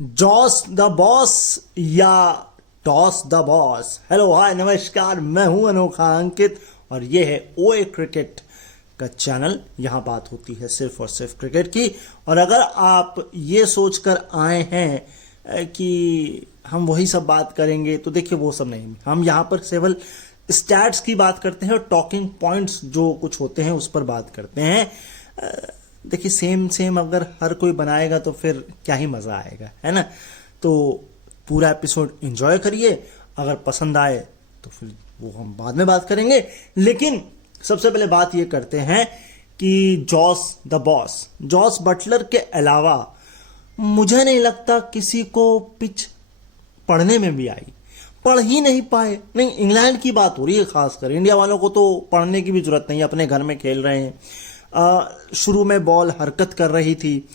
Jos the boss या toss the boss. Hello hi नमस्कार, मैं हूं अनोखा अंकित और ये है ओए क्रिकेट का चैनल। यहाँ बात होती है सिर्फ और सिर्फ क्रिकेट की। और अगर आप ये सोचकर आए हैं कि हम वही सब बात करेंगे तो देखिए वो सब नहीं। हम यहाँ पर केवल स्टैट्स की बात करते हैं और टॉकिंग पॉइंट्स जो कुछ होते हैं उस पर बात करते हैं। देखिए सेम सेम अगर हर कोई बनाएगा तो फिर क्या ही मज़ा आएगा, है ना। तो पूरा एपिसोड एंजॉय करिए। अगर पसंद आए तो फिर वो हम बाद में बात करेंगे। लेकिन सबसे पहले बात ये करते हैं कि Jos the boss, Jos Buttler के अलावा मुझे नहीं लगता किसी को पिच पढ़ने में भी आई। पढ़ ही नहीं पाए। नहीं, इंग्लैंड की बात हो रही है खासकर। इंडिया वालों को तो पढ़ने की भी जरूरत नहीं, अपने घर में खेल रहे हैं। शुरू में बॉल हरकत कर रही थी,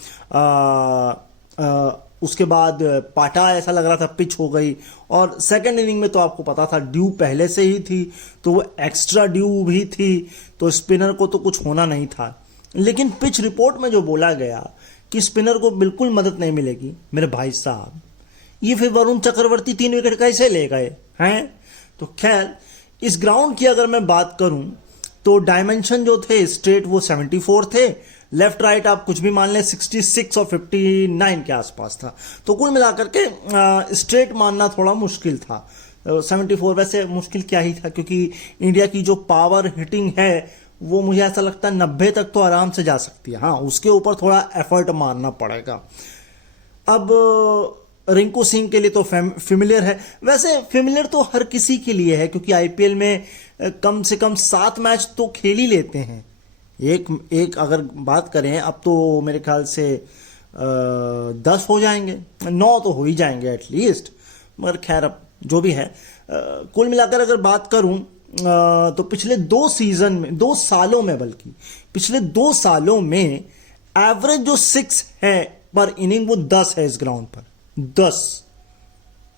उसके बाद पाटा ऐसा लग रहा था पिच हो गई। और सेकंड इनिंग में तो आपको पता था ड्यू पहले से ही थी, तो वो एक्स्ट्रा ड्यू भी थी, तो स्पिनर को तो कुछ होना नहीं था। लेकिन पिच रिपोर्ट में जो बोला गया कि स्पिनर को बिल्कुल मदद नहीं मिलेगी, मेरे भाई साहब ये फिर वरुण चक्रवर्ती 3 विकेट कैसे ले गए हैं। तो खैर इस ग्राउंड की अगर मैं बात करूं तो डायमेंशन जो थे स्ट्रेट वो 74 थे, लेफ्ट राइट आप कुछ भी मान लें 66 और 59 के आसपास था। तो कुल मिलाकर के स्ट्रेट मानना थोड़ा मुश्किल था। 74 वैसे मुश्किल क्या ही था, क्योंकि इंडिया की जो पावर हिटिंग है वो मुझे ऐसा लगता है 90 तक तो आराम से जा सकती है। हाँ, उसके ऊपर थोड़ा एफर्ट मारना पड़ेगा। अब रिंकू सिंह के लिए तो फेमिलियर है। वैसे फेमिलियर तो हर किसी के लिए है, क्योंकि आईपीएल में कम से कम 7 मैच तो खेल ही लेते हैं। एक अगर बात करें अब तो मेरे ख्याल से 10 हो जाएंगे, 9 तो हो ही जाएंगे एटलीस्ट। मगर खैर अब जो भी है, कुल मिलाकर अगर बात करूं तो पिछले 2 सालों में, बल्कि पिछले 2 सालों में एवरेज जो 6 है पर इनिंग वो 10 है इस ग्राउंड पर, 10।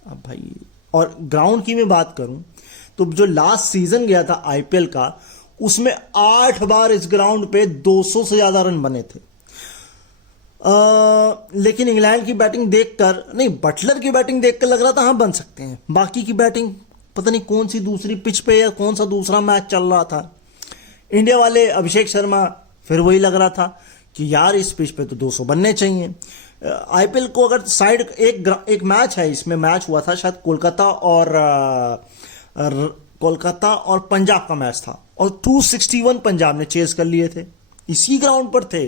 अब भाई, और ग्राउंड की मैं बात करूं तो जो लास्ट सीजन गया था आईपीएल का, उसमें 8 बार इस ग्राउंड पे 200 से ज्यादा रन बने थे। लेकिन इंग्लैंड की बैटिंग देखकर, नहीं बटलर की बैटिंग देखकर लग रहा था हाँ बन सकते हैं। बाकी की बैटिंग पता नहीं कौन सी दूसरी पिच पे या कौन सा दूसरा मैच चल रहा था। इंडिया वाले अभिषेक शर्मा फिर वही लग रहा था कि यार इस पिच पे तो 200 बनने चाहिए। आईपीएल को अगर साइड एक मैच है, इसमें मैच हुआ था शायद कोलकाता और पंजाब का मैच था, और 261 पंजाब ने चेज कर लिए थे, इसी ग्राउंड पर थे।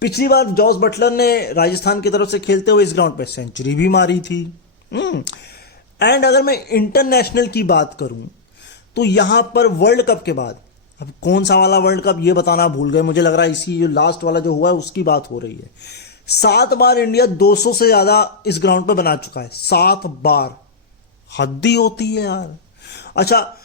पिछली बार जॉस बटलर ने राजस्थान की तरफ से खेलते हुए इस ग्राउंड पर सेंचुरी भी मारी थी। एंड अगर मैं इंटरनेशनल की बात करूं तो यहां पर वर्ल्ड कप के बाद, अब कौन सा वाला वर्ल्ड कप ये बताना भूल गए, मुझे लग रहा है इसी जो लास्ट वाला जो हुआ है उसकी बात हो रही है। 7 बार इंडिया 200 से ज्यादा इस ग्राउंड पर बना चुका है, 7 बार। हद ही होती है यार। अच्छा,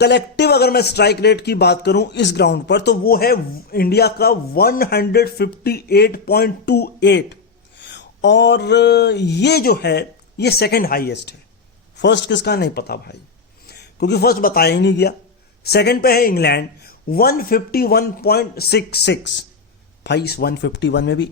कलेक्टिव अगर मैं स्ट्राइक रेट की बात करूं इस ग्राउंड पर तो वो है इंडिया का 158.28, और ये जो है ये सेकंड हाईएस्ट है। फर्स्ट किसका नहीं पता भाई, क्योंकि फर्स्ट बताया ही नहीं गया। सेकंड पे है इंग्लैंड 151.66। भाई इस 151 में भी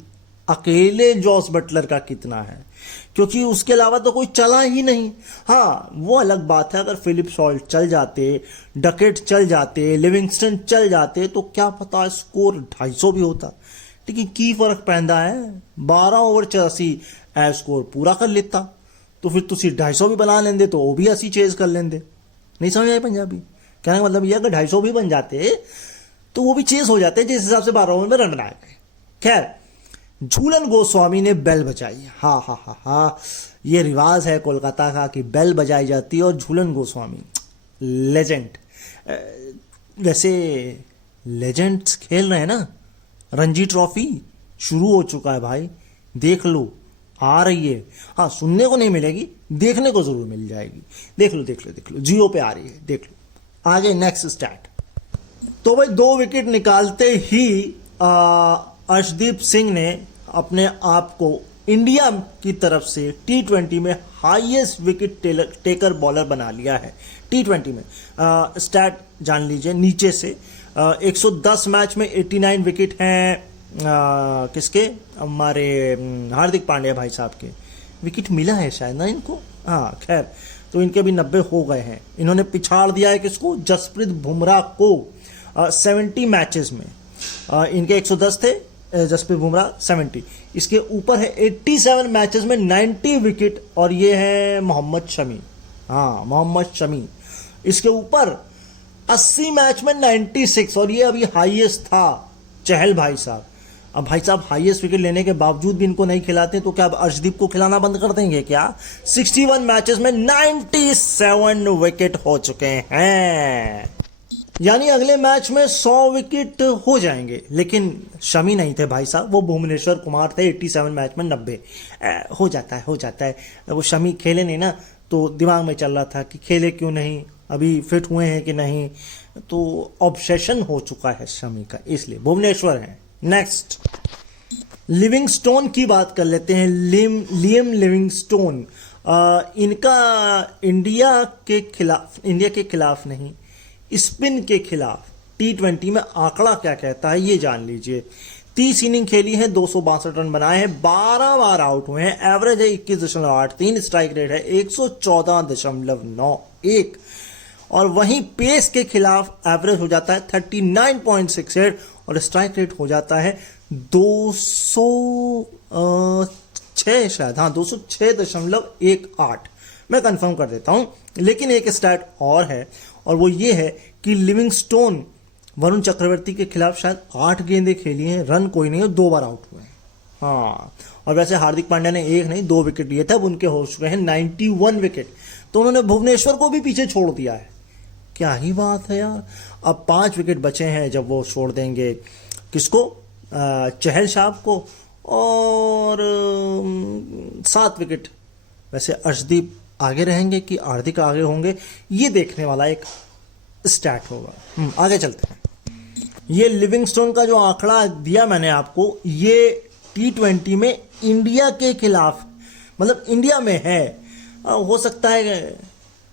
अकेले जॉस बटलर का कितना है, क्योंकि उसके अलावा तो कोई चला ही नहीं। हाँ, वो अलग बात है, अगर फिलिप सॉल्ट चल जाते, डकेट चल जाते, लिविंगस्टन चल जाते तो क्या पता स्कोर 250 भी होता। लेकिन की फर्क पैदा है, 12 ओवर 84 स्कोर पूरा कर लेता तो फिर तुसी 250 भी बना लेंदे तो वो भी 80 चेज कर लेंदे। नहीं समझ आए पंजाबी? कहने का मतलब यह अगर 250 भी बन जाते तो वो भी चेज हो जाते जिस हिसाब से 12 ओवर में रन बनाए गए। खैर, झूलन गोस्वामी ने बेल बजाई। हाँ हाँ हाँ हाँ, ये रिवाज है कोलकाता का कि बेल बजाई जाती है, और झूलन गोस्वामी लेजेंड। वैसे लेजेंड्स खेल रहे हैं ना, रणजी ट्रॉफी शुरू हो चुका है भाई, देख लो, आ रही है। हाँ, सुनने को नहीं मिलेगी, देखने को जरूर मिल जाएगी। देख लो देख लो देख लो, जियो पे आ रही है, देख लो। आगे नेक्स्ट स्टार्ट। तो भाई 2 विकेट निकालते ही अर्शदीप सिंह ने अपने आप को इंडिया की तरफ से T20 में हाईएस्ट विकेट टेकर बॉलर बना लिया है। T20 में स्टैट जान लीजिए नीचे से। 110 मैच में 89 विकेट हैं किसके, हमारे हार्दिक पांड्या भाई साहब के। विकेट मिला है शायद ना इनको, हाँ खैर, तो इनके भी 90 हो गए हैं। इन्होंने पिछाड़ दिया है किसको, जसप्रीत बुमराह को 70 मैचेस में। इनके 110 थे, जसप्रीत बुमराह 70। इसके ऊपर है 87 मैचेस में 90 विकेट, और ये है मोहम्मद शमी, हाँ मोहम्मद शमी। इसके ऊपर 80 मैच में 96, और ये अभी हाईएस्ट था चहल भाई साहब। अब भाई साहब हाईएस्ट विकेट लेने के बावजूद भी इनको नहीं खिलाते, तो क्या अब अर्शदीप को खिलाना बंद कर देंगे क्या? 61 मैचेस में 97 विकेट हो चुके हैं, यानी अगले मैच में 100 विकेट हो जाएंगे। लेकिन शमी नहीं थे भाई साहब, वो भुवनेश्वर कुमार थे, 87 मैच में 90। हो जाता है। वो शमी खेले नहीं ना, तो दिमाग में चल रहा था कि खेले क्यों नहीं, अभी फिट हुए हैं कि नहीं, तो ऑब्सेशन हो चुका है शमी का, इसलिए भुवनेश्वर है। नेक्स्ट लिविंगस्टोन की बात कर लेते हैं। लियम लिविंगस्टोन, इनका इंडिया के खिलाफ नहीं, स्पिन के खिलाफ T20 में आंकड़ा क्या कहता है ये जान लीजिए। 30 इनिंग खेली है, 262 रन बनाए हैं, 12 बार आउट हुए हैं, एवरेज है 21.83, स्ट्राइक रेट है 114.91, और वहीं पेस के खिलाफ एवरेज हो जाता है 39.68, और स्ट्राइक रेट हो जाता है 206 शायद, हाँ 206.18। मैं कंफर्म कर देता हूं। लेकिन एक स्टैट और है, और वो ये है कि लिविंगस्टोन वरुण चक्रवर्ती के खिलाफ शायद 8 गेंदें खेली हैं, रन कोई नहीं है, 2 बार आउट हुए हैं। हाँ, और वैसे हार्दिक पांड्या ने 1 नहीं 2 विकेट लिए थे, अब उनके हो चुके हैं 91 विकेट। तो उन्होंने भुवनेश्वर को भी पीछे छोड़ दिया है। क्या ही बात है यार। अब 5 विकेट बचे हैं, जब वो छोड़ देंगे किसको, चहल साहब को, और 7 विकेट। वैसे अर्शदीप आगे रहेंगे कि हार्दिक आगे होंगे, ये देखने वाला एक स्टैट होगा। आगे चलते हैं। ये लिविंगस्टोन का जो आंकड़ा दिया मैंने आपको, ये T20 में इंडिया के खिलाफ, मतलब इंडिया में है, हो सकता है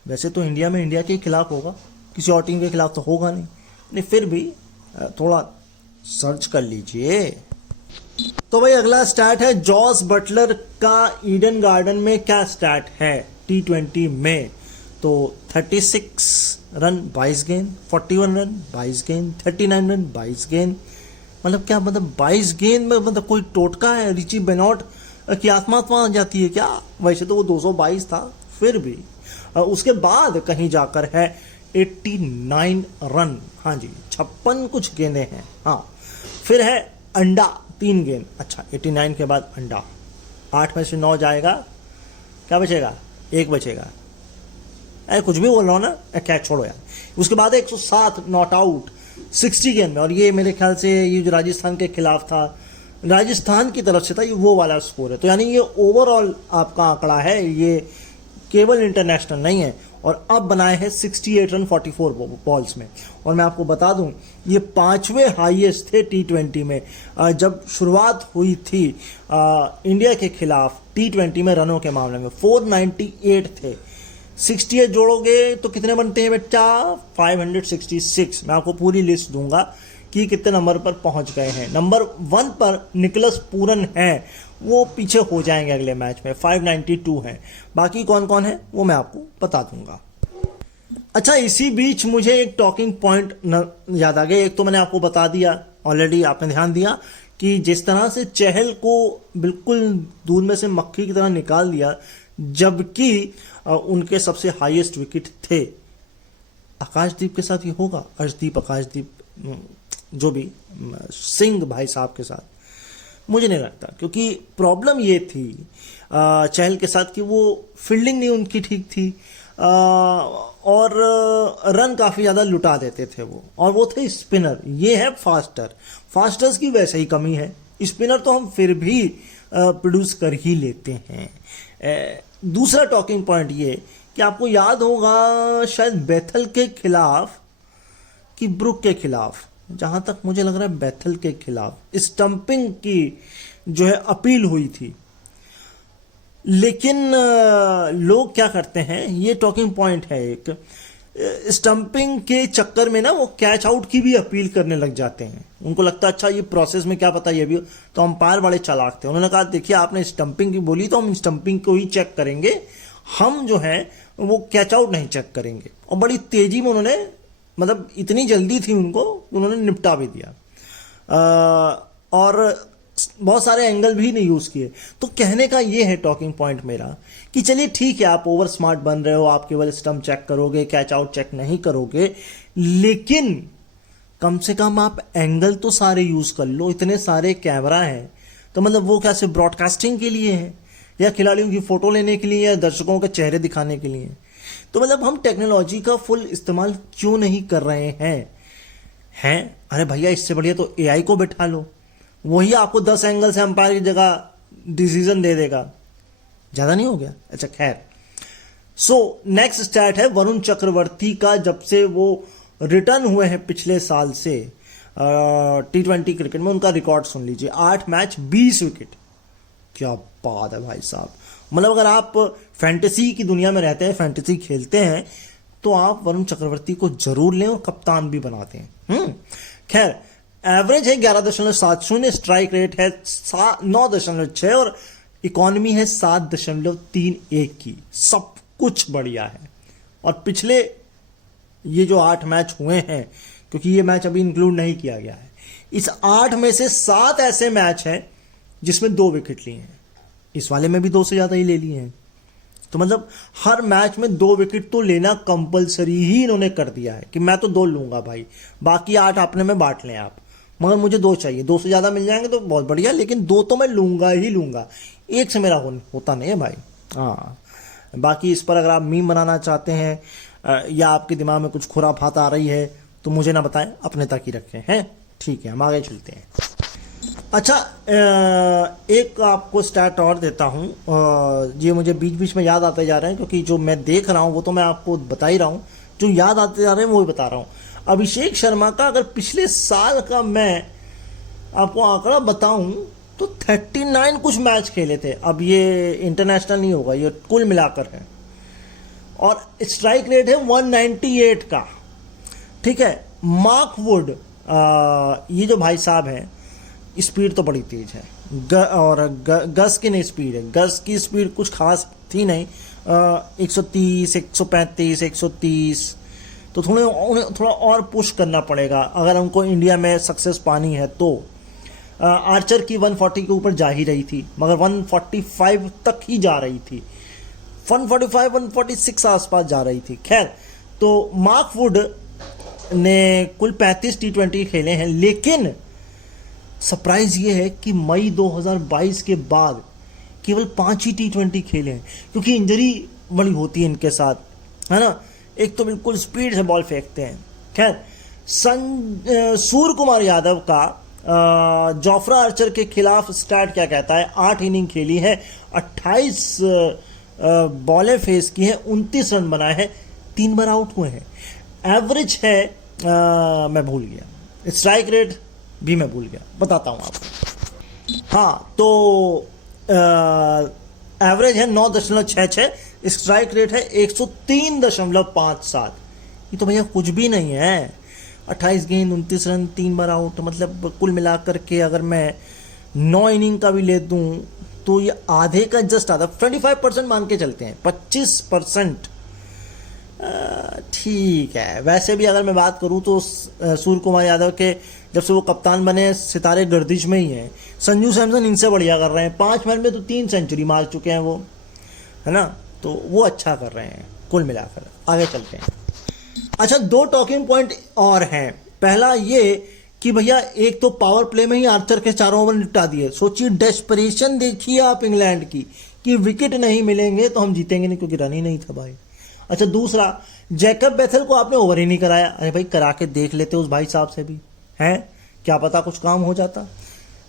वैसे तो इंडिया के खिलाफ होगा, किसी और टीम के खिलाफ तो होगा नहीं, फिर भी थोड़ा सर्च कर लीजिए। तो भाई अगला स्टैट है जॉस बटलर का ईडन गार्डन में क्या स्टैट है T20 में। तो 36 रन 22 गेंद, 41 रन 22 गेंद, 39 रन 22 गेंद, मतलब क्या, मतलब 22 गेंद में मतलब कोई टोटका है, रिची बेनॉट की आत्मा आ जाती है क्या? वैसे तो वो 222 था, फिर भी उसके बाद कहीं जाकर है 89 रन, हाँ जी 56 कुछ गेंदे हैं, हाँ। फिर है अंडा 3 गेंद, अच्छा 89 के बाद अंडा, 8 में से 9 जाएगा, क्या बचेगा, 1 बचेगा। अरे कुछ भी बोल रहा हूँ ना, क्या छोड़ो यार। उसके बाद 107 नॉट आउट 60 गेंद में, और ये मेरे ख्याल से ये जो राजस्थान के खिलाफ था, राजस्थान की तरफ से था, ये वो वाला स्कोर है। तो यानी ये ओवरऑल आपका आंकड़ा है, ये केवल इंटरनेशनल नहीं है। और अब बनाए हैं 68 रन 44 बॉल्स में। और मैं आपको बता दूं, ये 5वें हाईएस्ट थे T20 में। जब शुरुआत हुई थी इंडिया के खिलाफ T20 में रनों के मामले में 498 थे। 68 जोड़ोगे तो कितने बनते हैं बेटा, 566। मैं आपको पूरी लिस्ट दूंगा कि कितने नंबर पर पहुंच गए हैं। नंबर 1 पर निकलस पूरन है, वो पीछे हो जाएंगे अगले मैच में, 592 हैं। बाकी कौन कौन है वो मैं आपको बता दूंगा। अच्छा, इसी बीच मुझे एक टॉकिंग पॉइंट याद आ गया। एक तो मैंने आपको बता दिया ऑलरेडी, आपने ध्यान दिया कि जिस तरह से चहल को बिल्कुल दूध में से मक्खी की तरह निकाल दिया, जबकि उनके सबसे हाईएस्ट विकेट थे। आकाशदीप के साथ ये होगा, अर्शदीप, आकाशदीप, जो भी सिंह भाई साहब के साथ मुझे नहीं लगता, क्योंकि प्रॉब्लम ये थी चहल के साथ कि वो फील्डिंग नहीं उनकी ठीक थी, और रन काफ़ी ज़्यादा लुटा देते थे वो, और वो थे स्पिनर। ये है फास्टर्स की वैसे ही कमी है। स्पिनर तो हम फिर भी प्रोड्यूस कर ही लेते हैं। दूसरा टॉकिंग पॉइंट ये कि आपको याद होगा शायद बैथल के खिलाफ कि ब्रुक के खिलाफ, जहां तक मुझे लग रहा है बैथल के खिलाफ स्टंपिंग की जो है अपील हुई थी। लेकिन लोग क्या करते हैं, ये टॉकिंग पॉइंट है एक, स्टंपिंग के चक्कर में ना वो कैच आउट की भी अपील करने लग जाते हैं। उनको लगता है अच्छा ये प्रोसेस में क्या पता ये भी हो। तो अंपायर बड़े चालाक थे, उन्होंने कहा देखिए आपने स्टंपिंग की बोली तो हम स्टंपिंग को ही चेक करेंगे, हम जो है वो कैच आउट नहीं चेक करेंगे। और बड़ी तेजी में उन्होंने, मतलब इतनी जल्दी थी उनको, उन्होंने निपटा भी दिया। और बहुत सारे एंगल भी नहीं यूज किए। तो कहने का ये है टॉकिंग पॉइंट मेरा कि चलिए ठीक है आप ओवर स्मार्ट बन रहे हो, आप केवल स्टंप चेक करोगे, कैच आउट चेक नहीं करोगे, लेकिन कम से कम आप एंगल तो सारे यूज कर लो। इतने सारे कैमरा हैं तो मतलब वो कैसे ब्रॉडकास्टिंग के लिए है या खिलाड़ियों की फोटो लेने के लिए या दर्शकों के चेहरे दिखाने के लिए। तो मतलब हम टेक्नोलॉजी का फुल इस्तेमाल क्यों नहीं कर रहे हैं? अरे भैया इससे बढ़िया तो एआई को बैठा लो, वही आपको 10 एंगल से अंपायर की जगह डिसीजन दे देगा। ज्यादा नहीं हो गया? अच्छा खैर। सो नेक्स्ट स्टैट है वरुण चक्रवर्ती का। जब से वो रिटर्न हुए हैं पिछले साल से T20 क्रिकेट में, उनका रिकॉर्ड सुन लीजिए, 8 मैच 20 विकेट। क्या बात है भाई साहब। मतलब अगर आप फैंटेसी की दुनिया में रहते हैं, फैंटेसी खेलते हैं, तो आप वरुण चक्रवर्ती को जरूर लें और कप्तान भी बनाते हैं। खैर, एवरेज है 11.70, स्ट्राइक रेट है 9.6 और इकोनॉमी है 7.31 की। सब कुछ बढ़िया है। और पिछले ये जो 8 मैच हुए हैं, क्योंकि ये मैच अभी इंक्लूड नहीं किया गया है, इस 8 में से 7 ऐसे मैच हैं जिसमें 2 विकेट लिए हैं। इस वाले में भी 2 से ज्यादा ही ले लिए हैं। तो मतलब हर मैच में 2 विकेट तो लेना कंपलसरी ही इन्होंने कर दिया है कि मैं तो 2 लूंगा भाई, बाकी 8 अपने में बांट लें आप, मगर मुझे 2 चाहिए। 2 से ज्यादा मिल जाएंगे तो बहुत बढ़िया, लेकिन 2 तो मैं लूंगा ही लूंगा। 1 से मेरा होता नहीं है भाई। हाँ, बाकी इस पर अगर आप मीम बनाना चाहते हैं या आपके दिमाग में कुछ खुराफात आ रही है तो मुझे ना बताएं, अपने तक ही रखें हैं। ठीक है, हम आगे चलते हैं। अच्छा, एक आपको स्टैट और देता हूं, ये मुझे बीच बीच में याद आते जा रहे हैं, क्योंकि जो मैं देख रहा हूं वो तो मैं आपको बता ही रहा हूं, जो याद आते जा रहे हैं वो ही बता रहा हूं। अभिषेक शर्मा का अगर पिछले साल का मैं आपको आंकड़ा बताऊं तो 39 कुछ मैच खेले थे। अब ये इंटरनेशनल नहीं होगा, ये कुल मिलाकर है। और स्ट्राइक रेट है 198 का। ठीक है, मार्क वुड, ये जो भाई साहब हैं, स्पीड तो बड़ी तेज है। गस की नहीं स्पीड है, गस की स्पीड कुछ खास थी नहीं, 130, 135, 130। तो उन्हें थोड़ा और पुश करना पड़ेगा अगर उनको इंडिया में सक्सेस पानी है तो। आर्चर की 140 के ऊपर जा ही रही थी, मगर 145 तक ही जा रही थी, 145, 146 आसपास जा रही थी। खैर, तो मार्क वुड ने कुल 35 T20 खेले हैं, लेकिन सरप्राइज ये है कि मई 2022 के बाद केवल 5 ही T20 खेले हैं, क्योंकि इंजरी बड़ी होती है इनके साथ, है ना। एक तो बिल्कुल स्पीड से बॉल फेंकते हैं। खैर, सूर्य कुमार यादव का जोफ्रा आर्चर के खिलाफ स्टार्ट क्या कहता है, 8 इनिंग खेली है, 28 बॉलें फेस की हैं, 29 रन बनाए हैं, 3 बार आउट हुए हैं। एवरेज है मैं भूल गया, स्ट्राइक रेट भी मैं भूल गया, बताता हूं आपको। हाँ, तो एवरेज है 9.66, स्ट्राइक रेट है 103.57। ये तो भैया कुछ भी नहीं है। 28 गेंद, 29 रन, 3 बार आउट, मतलब कुल मिलाकर के अगर मैं 9 इनिंग का भी ले दूं तो ये आधे का जस्ट आधा, 25% मान के चलते हैं, 25%। ठीक है। वैसे भी अगर मैं बात करूं तो सूर्य कुमार यादव के जब से वो कप्तान बने सितारे गर्दिश में ही हैं। संजू सैमसन इनसे बढ़िया कर रहे हैं, 5 मैच में तो 3 सेंचुरी मार चुके हैं वो, है ना। तो वो अच्छा कर रहे हैं कुल मिलाकर। आगे चलते हैं। अच्छा, 2 टॉकिंग पॉइंट और हैं। पहला ये कि भैया एक तो पावर प्ले में ही आर्चर के 4 ओवर निपटा दिए। सोचिए, डेस्परेशन देखिए आप इंग्लैंड की कि विकेट नहीं मिलेंगे तो हम जीतेंगे नहीं, क्योंकि रन ही नहीं था भाई। अच्छा, दूसरा, जैकब बेथल को आपने ओवर ही नहीं कराया। अरे भाई, करा के देख लेते उस भाई साहब से भी, हैं, क्या पता कुछ काम हो जाता।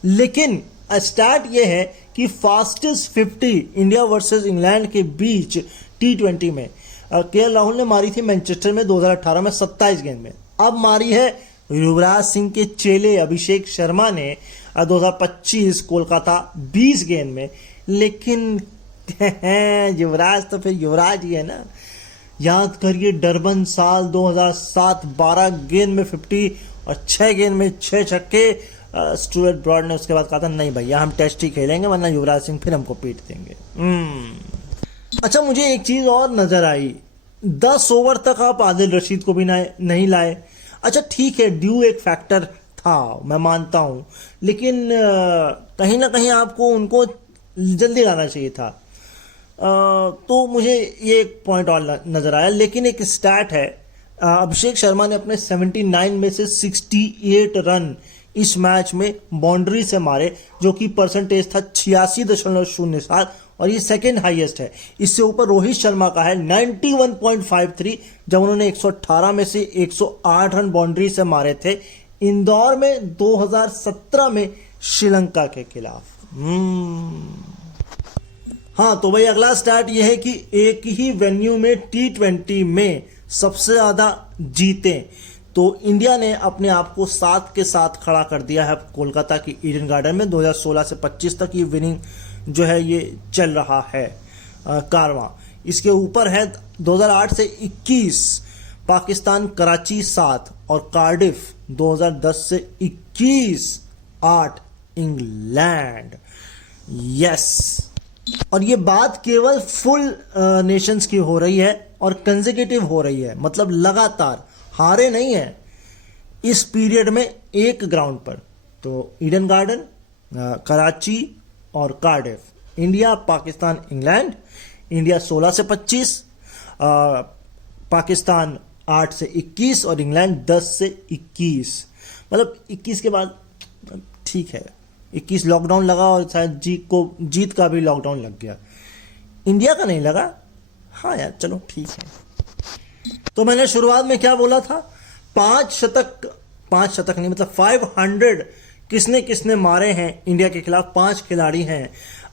लेकिन स्टार्ट ये है कि फास्टेस्ट 50 इंडिया वर्सेस इंग्लैंड के बीच T20 में केएल राहुल ने मारी थी मैनचेस्टर में 2018 में 27 गेंद में। अब मारी है युवराज सिंह के चेले अभिषेक शर्मा ने 2025 कोलकाता 20 गेंद में। लेकिन युवराज तो फिर युवराज ही है ना। याद करिए डरबन साल 2007, 12 गेंद में 50 और 6 गेंद में 6 छक्के। स्टुअर्ट ब्रॉड ने उसके बाद कहा था नहीं भैया हम टेस्ट ही खेलेंगे वरना युवराज सिंह फिर हमको पीट देंगे। अच्छा मुझे एक चीज और नजर आई, 10 ओवर तक आप आदिल रशीद को भी नहीं लाए। अच्छा ठीक है ड्यू एक फैक्टर था मैं मानता हूं, लेकिन कहीं ना कहीं आपको उनको जल्दी लाना चाहिए था। तो मुझे ये एक पॉइंट और नजर आया। लेकिन एक स्टैट है, अभिषेक शर्मा ने अपने 79 में से 68 रन इस मैच में बाउंड्री से मारे, जो कि परसेंटेज था 86.07 और ये सेकेंड हाईएस्ट है। इससे ऊपर रोहित शर्मा का है 91.53, जब उन्होंने 118 में से 108 रन बाउंड्री से मारे थे इंदौर में 2017 में श्रीलंका के खिलाफ। हाँ तो भाई अगला स्टार्ट यह है कि एक ही वेन्यू में T20 में सबसे ज्यादा जीते तो इंडिया ने अपने आप को 7 के साथ खड़ा कर दिया है कोलकाता की ईडन गार्डन में। 2016 से 25 तक ये विनिंग जो है ये चल रहा है कारवां। इसके ऊपर है 2008 से 21 पाकिस्तान कराची 7 और कार्डिफ 2010 से 21 8 इंग्लैंड। यस और ये बात केवल फुल नेशंस की हो रही है और कंसेक्यूटिव हो रही है, मतलब लगातार हारे नहीं है इस पीरियड में एक ग्राउंड पर। तो ईडन गार्डन, कराची और Cardiff. India, Pakistan, England. India 16 से 25, पाकिस्तान 8 से 21 और इंग्लैंड 10 से 21। मतलब 21 के बाद ठीक है 21 लॉकडाउन लगा और शायद जीत का भी लॉकडाउन लग गया, इंडिया का नहीं लगा। हाँ यार चलो ठीक है। तो मैंने शुरुआत में क्या बोला था, 5 शतक नहीं मतलब 500 किसने किसने मारे हैं इंडिया के खिलाफ। 5 खिलाड़ी हैं,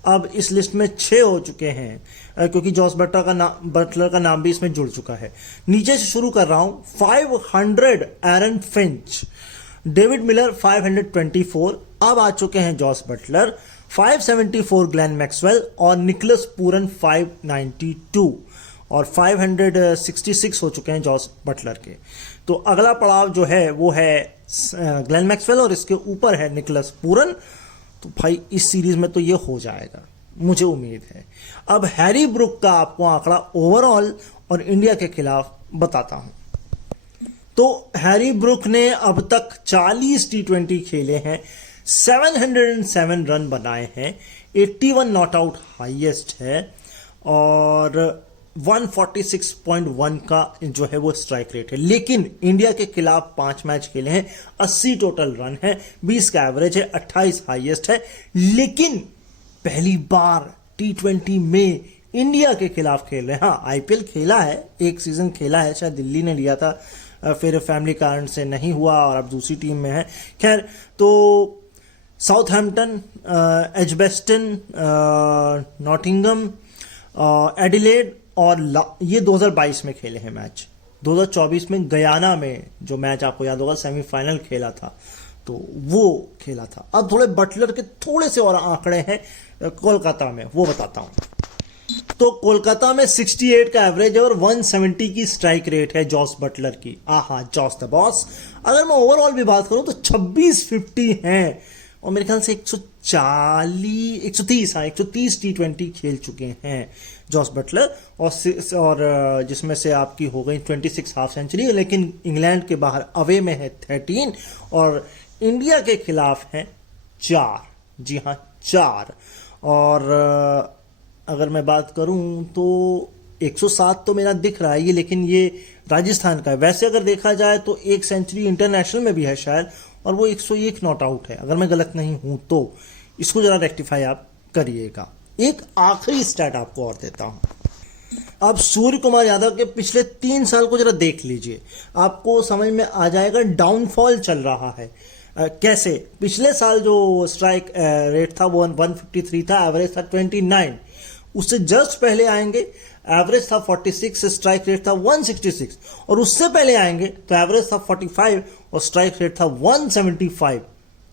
अब इस लिस्ट में 6 हो चुके हैं क्योंकि जॉस बटलर का नाम भी इसमें जुड़ चुका है। नीचे से शुरू कर रहा हूं। 500 एरन फिंच, डेविड मिलर 524, अब आ चुके हैं जॉस बटलर 574, ग्लेन मैक्सवेल और निकोलस पूरन 592 और 566 हो चुके हैं जॉस बटलर के। तो अगला पड़ाव जो है वो है ग्लेन मैक्सवेल और इसके ऊपर है निकोलस पूरन। तो भाई इस सीरीज में तो ये हो जाएगा, मुझे उम्मीद है। अब हैरी ब्रुक का आपको आंकड़ा ओवरऑल और इंडिया के खिलाफ बताता हूं। तो हैरी ब्रुक ने अब तक 40 T20 खेले हैं, 707 रन बनाए हैं, 81 नॉट आउट हाईएस्ट है और 146.1 का जो है वो स्ट्राइक रेट है। लेकिन इंडिया के खिलाफ 5 मैच खेले हैं, 80 टोटल रन है, 20 का एवरेज है, 28 हाईएस्ट है। लेकिन पहली बार T20 में इंडिया के खिलाफ खेल रहे हैं। हाँ आईपीएल खेला है, एक सीजन खेला है, शायद दिल्ली ने लिया था, फिर फैमिली कारण से नहीं हुआ और अब दूसरी टीम में है। खैर तो साउथहैम्पटन, एजबेस्टन, नॉटिंगम, एडिलेड और ये 2022 में खेले हैं मैच। 2024 में गयाना में जो मैच आपको याद होगा सेमीफाइनल खेला था तो वो खेला था। अब थोड़े बटलर के थोड़े से और आंकड़े हैं कोलकाता में, वो बताता हूं। तो कोलकाता में 68 का एवरेज है और 170 की स्ट्राइक रेट है जॉस बटलर की। आहा जॉस द बॉस। अगर मैं ओवरऑल भी बात करूं तो 2650 हैं और मेरे ख्याल से 130 T20 खेल चुके हैं जॉस बटलर और जिसमें से आपकी हो गई 26 हाफ सेंचुरी। लेकिन इंग्लैंड के बाहर अवे में है 13 और इंडिया के खिलाफ है 4। जी हाँ 4। और अगर मैं बात करूं तो 107 तो मेरा दिख रहा है ये, लेकिन ये राजस्थान का है। वैसे अगर देखा जाए तो 1 सेंचुरी इंटरनेशनल में भी है शायद और वो 101 नॉट आउट है, अगर मैं गलत नहीं हूं तो इसको जरा रेक्टिफाई आप करिएगा। एक आखिरी स्टैट आपको और देता हूं। अब सूर्य कुमार यादव के पिछले 3 साल को जरा देख लीजिए, आपको समझ में आ जाएगा डाउनफॉल चल रहा है कैसे। पिछले साल जो स्ट्राइक रेट था वो 153 था, एवरेज था 29। उससे जस्ट पहले आएंगे एवरेज था 46, स्ट्राइक रेट था 166 और उससे पहले आएंगे तो एवरेज था 45 और स्ट्राइक रेट था 175।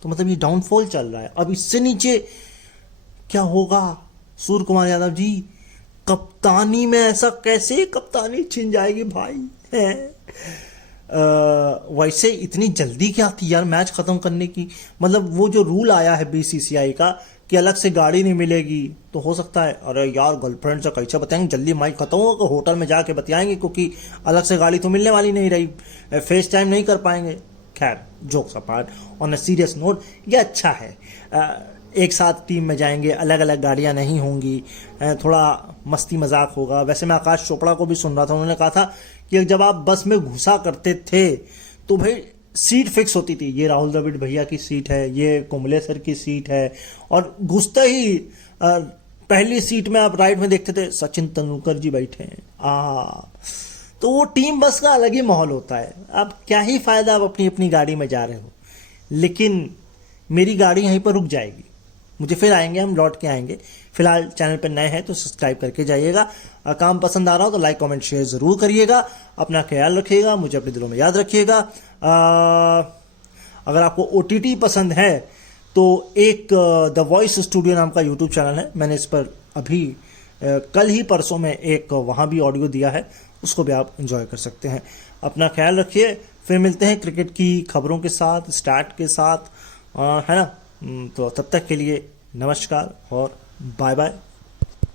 तो मतलब ये डाउनफॉल चल रहा है। अब इससे नीचे क्या होगा सूर्य कुमार यादव जी, कप्तानी में ऐसा कैसे कप्तानी छिन जाएगी भाई है। वैसे इतनी जल्दी क्या थी यार मैच खत्म करने की। मतलब वो जो रूल आया है बीसीसीआई का कि अलग से गाड़ी नहीं मिलेगी, तो हो सकता है अरे यार गर्लफ्रेंड से कैसे बताएंगे जल्दी मैच खत्म होगा, होटल में जाके बताएंगे क्योंकि अलग से गाड़ी तो मिलने वाली नहीं रही, फेस टाइम नहीं कर पाएंगे। खैर jokes apart, on a serious note ये अच्छा है। एक साथ टीम में जाएंगे, अलग अलग गाड़ियां नहीं होंगी, थोड़ा मस्ती मजाक होगा। वैसे मैं आकाश चोपड़ा को भी सुन रहा था, उन्होंने कहा था कि जब आप बस में घुसा करते थे तो भाई सीट फिक्स होती थी, ये राहुल द्रविड़ भैया की सीट है, ये कुंबले सर की सीट है, और घुसते ही पहली सीट में आप राइट में देखते थे सचिन तेंदुलकर जी बैठे हैं। तो वो टीम बस का अलग ही माहौल होता है। अब क्या ही फायदा आप अपनी अपनी गाड़ी में जा रहे हो, लेकिन मेरी गाड़ी यहीं पर रुक जाएगी, मुझे फिर आएंगे, हम लौट के आएंगे। फिलहाल चैनल पर नए हैं तो सब्सक्राइब करके जाइएगा। काम पसंद आ रहा हो तो लाइक कमेंट शेयर जरूर करिएगा। अपना ख्याल रखिएगा, मुझे अपने दिलों में याद रखिएगा। अगर आपको OTT पसंद है तो एक द वॉइस स्टूडियो नाम का यूट्यूब चैनल है, मैंने इस पर अभी कल ही परसों में एक वहाँ भी ऑडियो दिया है, उसको भी आप एंजॉय कर सकते हैं। अपना ख्याल रखिए, फिर मिलते हैं क्रिकेट की खबरों के साथ, स्टार्ट के साथ, है ना। तो तब तक के लिए नमस्कार और बाय बाय।